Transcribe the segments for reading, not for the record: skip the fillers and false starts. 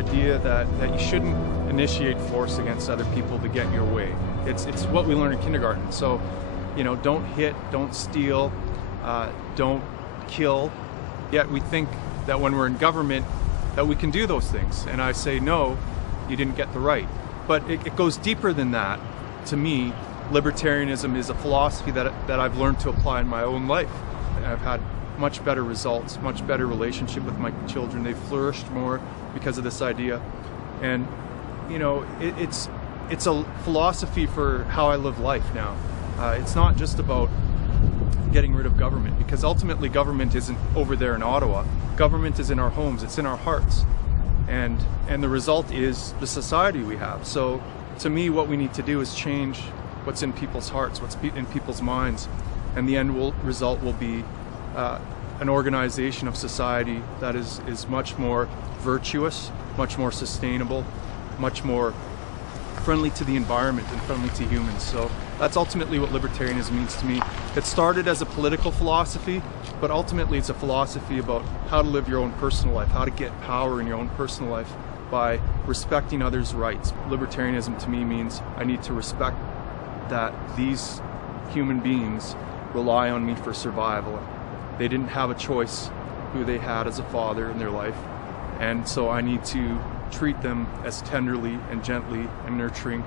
idea that you shouldn't initiate force against other people to get your way. It's what we learn in kindergarten. So, don't hit, don't steal, don't kill. Yet we think that when we're in government that we can do those things. And I say, no, you didn't get the right. But it goes deeper than that. To me, libertarianism is a philosophy that I've learned to apply in my own life. I've had much better results, much better relationship with my children. They've flourished more because of this idea. And, it's a philosophy for how I live life now. It's not just about getting rid of government, because ultimately government isn't over there in Ottawa. Government is in our homes, it's in our hearts. And the result is the society we have. So to me, what we need to do is change what's in people's hearts, what's in people's minds. And the end result will be an organization of society that is much more virtuous, much more sustainable, much more friendly to the environment and friendly to humans. So that's ultimately what libertarianism means to me. It started as a political philosophy, but ultimately it's a philosophy about how to live your own personal life, how to get power in your own personal life by respecting others' rights. Libertarianism to me means I need to respect that these human beings rely on me for survival. They didn't have a choice who they had as a father in their life, and so I need to treat them as tenderly and gently and nurturing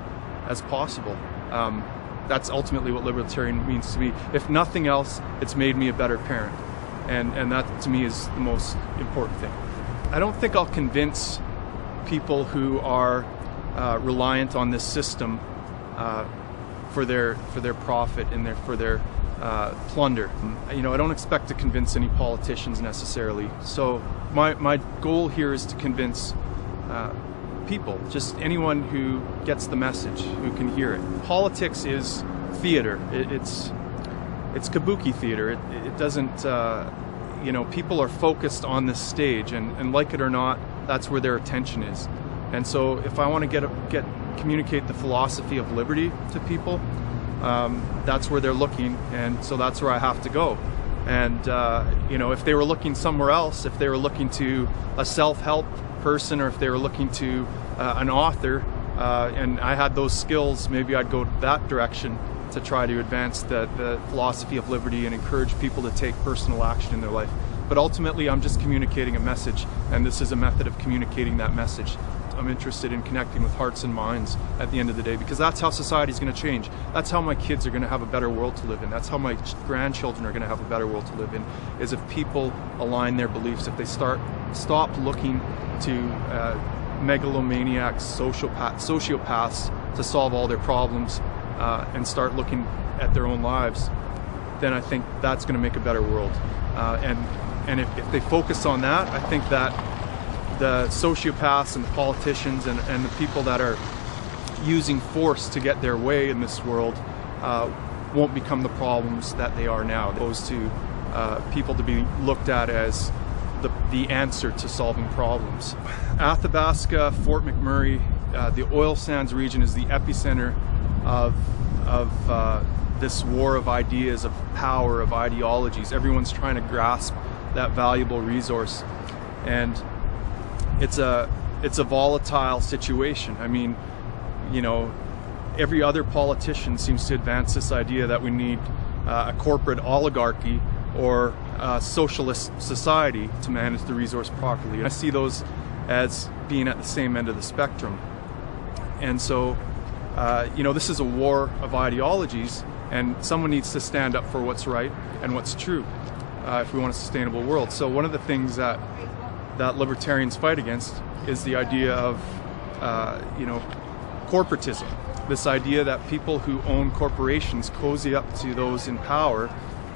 as possible. That's ultimately what libertarian means to me. If nothing else, it's made me a better parent, and that to me is the most important thing. I don't think I'll convince people who are reliant on this system for their profit and for their plunder. I don't expect to convince any politicians necessarily. So my goal here is to convince people, just anyone who gets the message, who can hear it. Politics is theater. It's kabuki theater. It doesn't, people are focused on this stage, and like it or not, that's where their attention is. And so if I want to communicate the philosophy of liberty to people, that's where they're looking, and so that's where I have to go. And if they were looking somewhere else, if they were looking to a self-help person, or if they were looking to an author, and I had those skills, maybe I'd go that direction to try to advance the philosophy of liberty and encourage people to take personal action in their life. But ultimately, I'm just communicating a message, and this is a method of communicating that message. I'm interested in connecting with hearts and minds at the end of the day, because that's how society is going to change. That's how my kids are going to have a better world to live in. That's how my grandchildren are going to have a better world to live in, is if people align their beliefs, if they stop looking to megalomaniacs, sociopaths to solve all their problems, and start looking at their own lives, then I think that's going to make a better world. And if they focus on that, I think that the sociopaths and the politicians and the people that are using force to get their way in this world won't become the problems that they are now, opposed to people to be looked at as the answer to solving problems. Athabasca, Fort McMurray, the oil sands region is the epicenter of this war of ideas, of power, of ideologies. Everyone's trying to grasp that valuable resource, and it's a volatile situation. I mean, every other politician seems to advance this idea that we need a corporate oligarchy or a socialist society to manage the resource properly. I see those as being at the same end of the spectrum. And so, this is a war of ideologies, and someone needs to stand up for what's right and what's true if we want a sustainable world. So one of the things that libertarians fight against is the idea of, corporatism. This idea that people who own corporations cozy up to those in power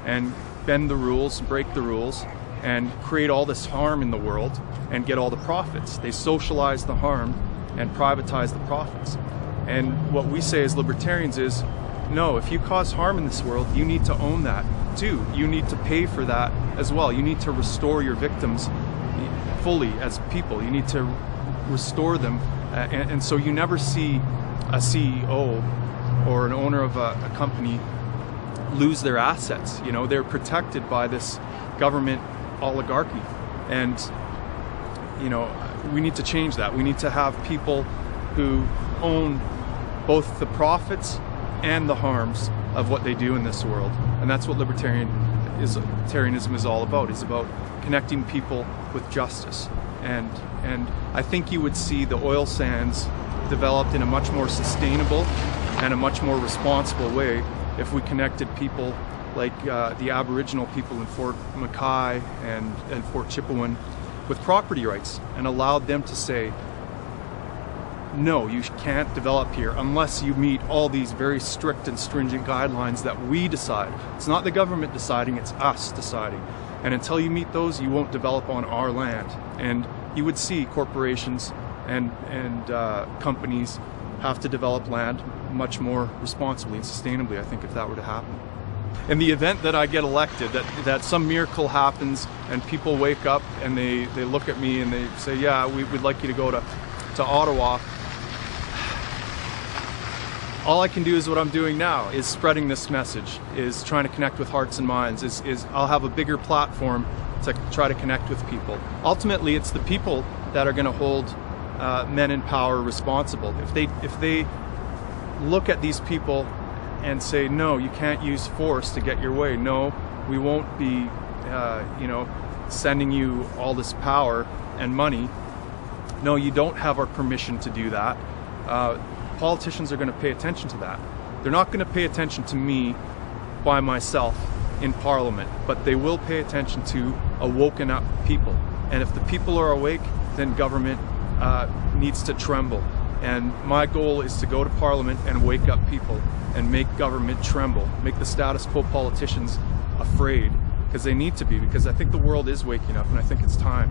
and bend the rules, break the rules, and create all this harm in the world and get all the profits. They socialize the harm and privatize the profits. And what we say as libertarians is, no, if you cause harm in this world, you need to own that too. You need to pay for that as well. You need to restore your victims fully as people. You need to restore them. And so you never see a CEO or an owner of a company lose their assets. They're protected by this government oligarchy. And we need to change that. We need to have people who own both the profits and the harms of what they do in this world. And that's what libertarianism is all about. It's about connecting people with justice. And I think you would see the oil sands developed in a much more sustainable and a much more responsible way if we connected people like the Aboriginal people in Fort Mackay and Fort Chipewyan with property rights, and allowed them to say, no, you can't develop here unless you meet all these very strict and stringent guidelines that we decide. It's not the government deciding, it's us deciding. And until you meet those, you won't develop on our land. And you would see corporations and companies have to develop land much more responsibly and sustainably, I think, if that were to happen. In the event that I get elected, that some miracle happens and people wake up and they look at me and they say, yeah, we'd like you to go to Ottawa, all I can do is what I'm doing now, is spreading this message, is trying to connect with hearts and minds, is I'll have a bigger platform to try to connect with people. Ultimately, it's the people that are going to hold men in power responsible. If they look at these people and say, no, you can't use force to get your way. No, we won't be, sending you all this power and money. No, you don't have our permission to do that. Politicians are going to pay attention to that. They're not going to pay attention to me by myself in Parliament, but they will pay attention to a woken up people. And if the people are awake, then government needs to tremble. And my goal is to go to Parliament and wake up people and make government tremble, make the status quo politicians afraid, because they need to be, because I think the world is waking up and I think it's time.